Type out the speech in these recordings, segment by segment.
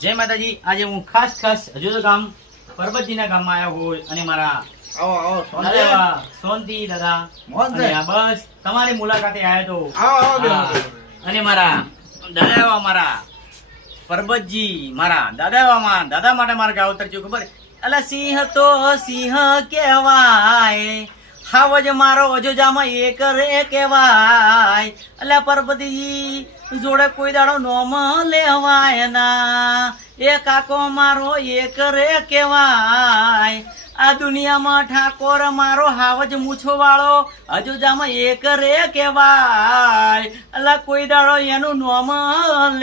જય માતાજી. આજે હું ખાસ હજુ તો ગામ પરબતજીના ગામમાં આવ્યો હોય અને મારા સોનતી દાદા અને બસ તમારી મુલાકાતે આવ્યો તો અને મારા દાદા મારા પરબતજી મારા દાદા માટે મારે ગાવ ઉતરજો ખબર અલા સિંહ તો સિંહ કહેવાય હાવજ મારો અજોજામાં એક રે કહેવાય અલા પરબતજી જોડે કોઈ દાડો નોમ લેવાય ના એ કાકો મારો એક રે કહેવાય આ દુનિયામાં ઠાકોર મારો હાવજ મૂછો વાળો અજોજામાં એક રે કહેવાય અલા કોઈ દાડો એનું નોમ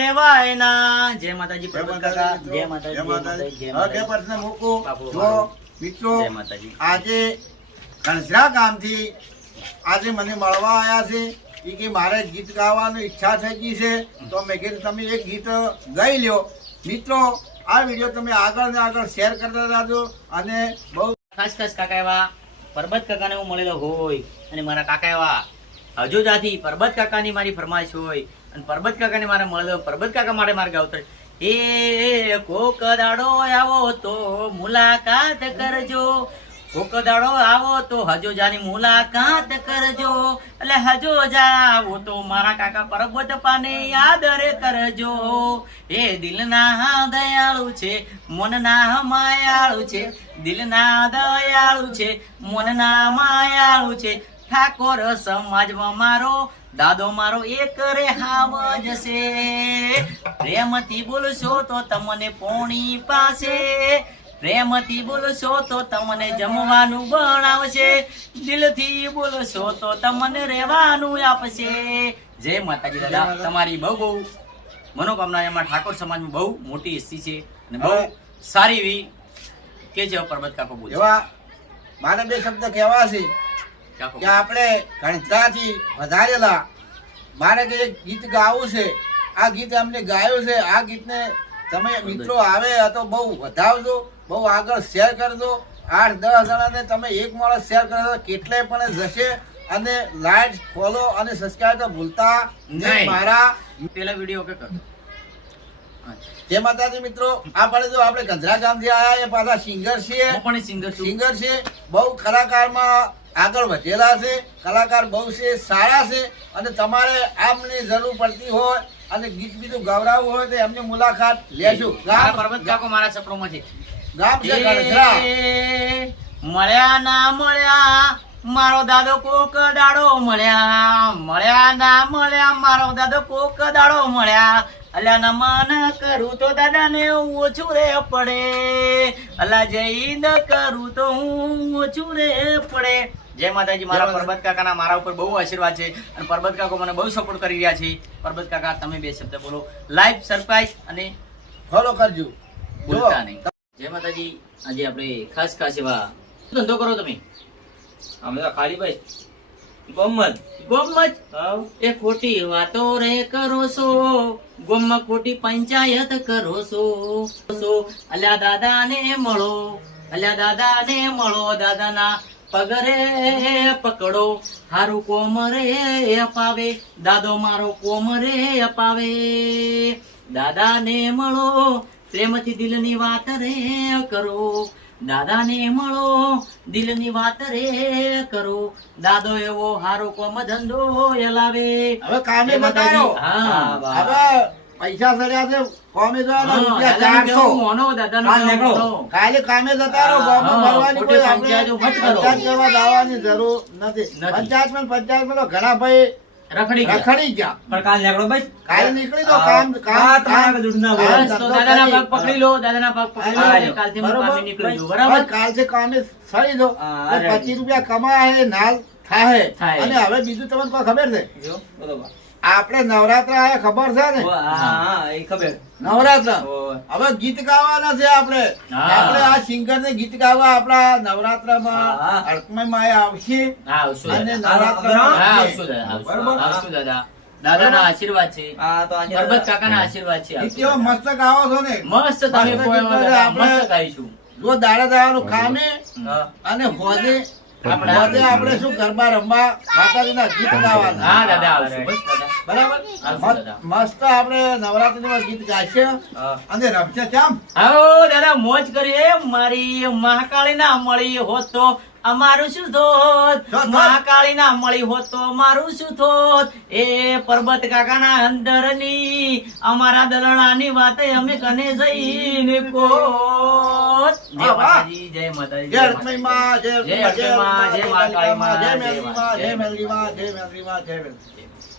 લેવાય ના. જય માતાજી પરબત કાકા. જય માતાજી. મિત્રો આજે ઘણસરા ગામથી આજે મને મળવા આવ્યા છે એ કે મારે ગીત ગાવાની ઈચ્છા થઈ ગઈ છે તો મેં કીધું તમે એક ગીત ગાઈ લ્યો. મિત્રો આ વિડીયો તમે આગળ ને આગળ શેર કરતા રહેજો અને બહુ ખાસ કાકા એવા પરબત કાકાને હું મળેલો હોય અને મારા કાકા એવા હજોજાથી પરબત કાકાની મારી ફરમાઈશ હોય અને પરબત કાકાને મારે મળેલો પરબત કાકા માટે મારે ગાવતર એ કોક દાડો આવો તો મુલાકાત કરજો કોક દાડો આવો તો હજોજાની મુલાકાત કરજો એટલે હજોજા આવો તો મારા કાકા પરબત પાને યાદ રે કરજો એ દિલના દયાળુ છે મનના માયાળુ છે દિલના દયાળુ છે મનના માયાળુ છે ઠાકોર સમાજમાં મારો દાદો મારો એક રે હાવજ છે પ્રેમથી બોલશો તો તમને પોણી પાસે પ્રેમથી બોલશો તો તમને જમવાનું બનાવશે દિલથી બોલશો તો તમને રહેવાનું આપશે. જય માતાજી દાદા તમારી બહુ મનોકામના એમાં ઠાકોર સમાજમાં બહુ મોટી હિસ્સી છે અને બહુ સારી એવી કે છે પરબત કાકો બોલે એવા મારે બે શબ્દ કહેવા છે કે આપણે ઘણસરાથી વધારેલા મારે કે એક ગીત ગાવું છે. આ ગીત અમને ગાયું છે. આ ગીતને તમે મિત્રો આવે તો બહુ વધાવજો, બહુ આગળ શેર કરજો. 8-10 જણાને તમે એક માણસ શેર કરજો કેટલાય પણ જશે અને લાઈક ફોલો અને સબસ્ક્રાઇબ તો ભૂલતા નહીં. મારા પેલા વિડીયો કે કરો. જય માતાજી મિત્રો. આપણે જો આપણે ગંધરા ગામથી આયા એ પાછા સિંગર છે. હું પણ સિંગર છું. સિંગર છે. બહુ કલાકારમાં આગળ વધેલા છે. કલાકાર બહુ છે, સારા છે અને તમારે આમની જરૂર પડતી હોય અને ગીત બીજું ગવરાવવું હોય તો એમની મુલાકાત લેશું. પરબત કાકો મારા સપરોમાં છે. ગામ છે ગણસરા. મળ્યા ના મળ્યા મારો દાદો કોક દાડો મળ્યા ના મળ્યા મારો દાદો કોક દાડો મળ્યા અલ્યા નમન કરું તો દાદા ને ઓછું રે પડે અલા જઈને કરું તો હું ઓછું રે પડે. જય માતાજી. મારા પરબત કાકાના મારા ઉપર બહુ આશીર્વાદ છે અને પરબત કાકો મને બહુ સપોર્ટ કરી રહ્યા છે. પરબત કાકા તમે બે શબ્દ બોલો. લાઈક સબસ્ક્રાઇબ અને ફોલો કરજો. ભૂલતા નહીં. જય માતાજી. આજે આપણે ખાસ એવા ધંધો કરો તમે? અમે તો ખાલી ભાઈ ગોમત એ ખોટી વાતો રે કરો છો ગોમમાં ખોટી પંચાયત કરો છો અલ્યા દાદાને મળો દાદાના પગરે પકડો હારું કોમરે અપાવે દાદો મારો કોમરે અપાવે દાદાને મળો પ્રેમથી દિલની વાત રે કરો દાદાને મળો દિલની વાત રે કરો દાદો એવો હારો કોમ ધંધો હલાવે. હવે કામે બતાવો. હવે પૈસા સડ્યા છે કોમે જવાના રૂપિયા 400 કાલે કામે જતા રહો. ગામમાં ભરવાની કોઈ આપણે પંચાયત કરવા જવાની જરૂર નથી. પંચાયતમાં તો ઘણા ભાઈ રખડી ગયા પણ કાલ નીકળો ભાઈ. કાલે નીકળી તો કામ દાદાના પગ પકડી લો કાલથી હું કામે નીકળી જાઉં. બરાબર. કાલથી કામે સડી દો 25 રૂપિયા કમાય નાલ થાય. અને હવે બીજું તમને કોઈ ખબર છે બરોબર આપણે નવરાત્ર આયા ખબર છે ને? હા એ ખબર. નવરાત્ર હવે ગીત ગાવાના છે. આપણે આ સિંગર ને ગીત ગાવા આપણા નવરાત્રમાં અર્કમય આવશે અને નવરાત્રમાં દાદાના આશીર્વાદ છે. પરબત કાકાના આશીર્વાદ છે. કેવો મસ્ત ગાવો છો ને. મસ્ત તમે મસ્ત ગાઈશું. જો દાડા દાવાનું કામે અને હોદે આજે આપણે શું ગરબા રમવા માતાજીના ગીત ગાવાના. હા દાદા આવશું બસ દાદા. બરાબર આવશું દાદા. મસ્ત આપણે નવરાત્રીમાં ગીત ગાશે હા. અને રમશે કેમ આવો દાદા મોજ કરીએ મારી મહાકાળી ના મળી હોત તો અમારું શું થોત થોત. મહાકાળી ના મળી હોત તો અમારું શું થોત એ પરબત કાકાના અંદરની અમારા દલણાની વાત અમે કને જઈને કોત. જય વાહ, વાહ. માતાજી જય માતાજી જય જય રત્નઈમાં, જય જય રત્નઈમાં, રત્નઈમાં, જય મહાકાળીમાં, જય જય મેલડીમાં, જય મા- મેલડીમાં, જય મેલડીમાં, જય મેલડીમાં.